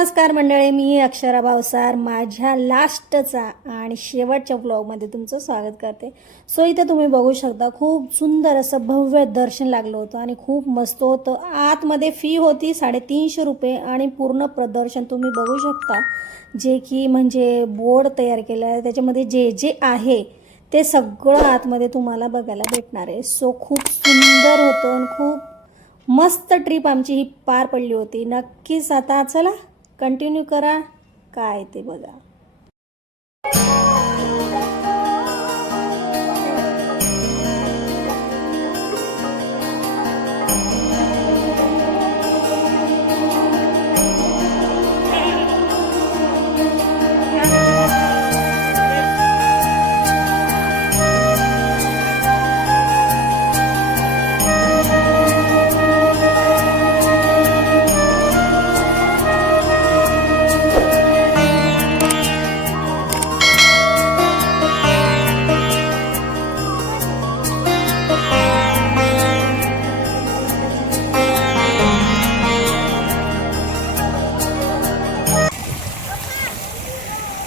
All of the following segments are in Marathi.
नमस्कार मंडळी, मी अक्षरा भावसार माझ्या लास्टचा आणि शेवटच्या ब्लॉगमध्ये तुमचं स्वागत करते। सो इथे तुम्ही बघू शकता खूप सुंदर असं भव्य दर्शन लागलं होतं आणि खूप मस्त होतं। आतमध्ये फी होती 350 रुपये आणि पूर्ण प्रदर्शन तुम्ही बघू शकता, जे की म्हणजे बोर्ड तयार केला आहे, त्याच्यामध्ये जे जे आहे ते सगळं आतमध्ये तुम्हाला बघायला भेटणार आहे। सो खूप सुंदर होतं आणि खूप मस्त ट्रिप आमची ही पार पडली होती। नक्कीच आता चला कंटिन्यू करा काय ते बघा।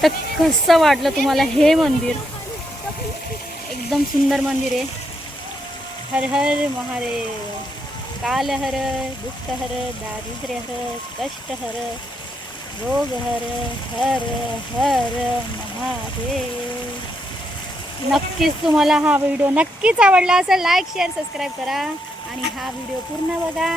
तर कसं वाटलं तुम्हाला हे मंदिर? एकदम सुंदर मंदिर आहे। हर हर महादेव, काल हर, दुःख हर, दारिद्र्य हर, कष्ट हर, रोग हर, हर हर महादेव। नक्कीच तुम्हाला हा व्हिडिओ नक्कीच आवडला असेल, लाईक शेअर सबस्क्राईब करा आणि हा व्हिडिओ पूर्ण बघा।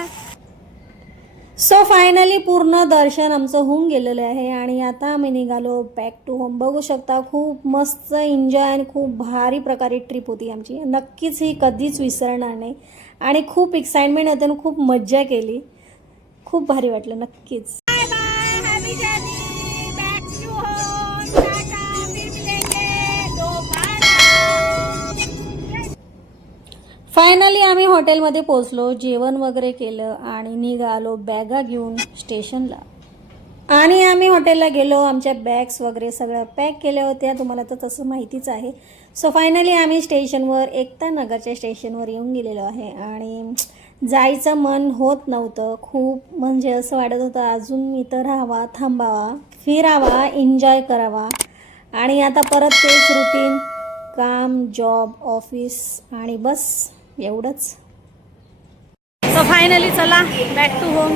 सो फायनली पूर्ण दर्शन आमचं होऊन गेलेलं आहे आणि आता आम्ही निघालो बॅक टू होम। बघू शकता खूप मस्त एन्जॉय आणि खूप भारी प्रकारे ट्रिप होती आमची। नक्कीच ही कधीच विसरणार नाही आणि खूप एक्साइटमेंट होते आणि खूप मज्जा केली, खूप भारी वाटलं नक्कीच। फायनली आम्ही हॉटेलमध्ये पोहोचलो, जेवण वगैरे केलं आणि निघालो बॅगा घेऊन स्टेशनला। आणि आम्ही हॉटेलला गेलो, आमच्या बॅग्स वगैरे सगळं पॅक केल्या होत्या, तुम्हाला तर तसं माहितीच आहे। सो फायनली आम्ही स्टेशनवर एकता नगरच्या स्टेशनवर येऊन गेलेलो आहे आणि जायचं मन होत नव्हतं। खूप म्हणजे असं वाटत होतं अजून इथं राहावा, थांबावा, फिरावा, एन्जॉय करावा आणि आता परत तेच रुटीन, काम, जॉब, ऑफिस आणि बस एवढंच। सो फायनली चला बॅक टू होम।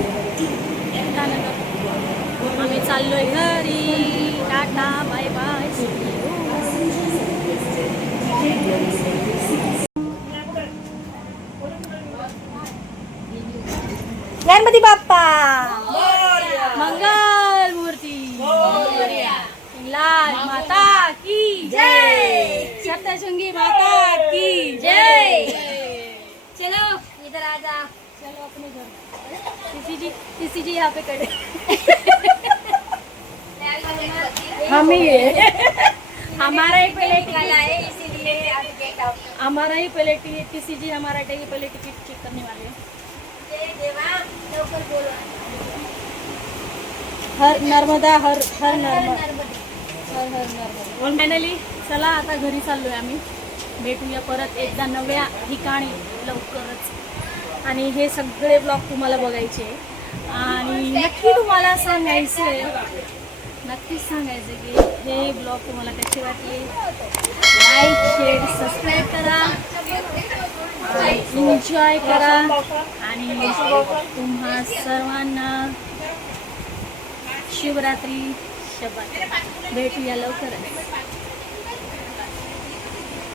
आम्ही चाललोय घरी, tata bye bye. Ganpati Bappa मंगल मूर्ती, लाल माता की जय, सप्तशृंगी माता की जय। चलो इधर आ जा, चलो अपने घर। किसी जी यहाँ पे खड़े हम ही है। हमारा ही पहले टिकट है, इसीलिए हमारा ही पहले टिकट, किसी जी हमारा पहले टिकट चेक करने वाले हैं। हर नर्मदा, हर हर नर्मदा, हर हर नर्मदा। फायनली चला आता घरी चाललोय आम्ही। भेटूया परत एकदा नव्या ठिकाणी लवकरच आणि हे सगळे ब्लॉग तुम्हाला बघायचे आणि नक्की तुम्हाला सांगायचं आहे, नक्कीच सांगायचं की हे ब्लॉग तुम्हाला कसे वाटले। लाईक शेअर सबस्क्राईब करा, एन्जॉय करा आणि तुम्हा सर्वांना शिवरात्री शब्द। भेटूया लवकरच।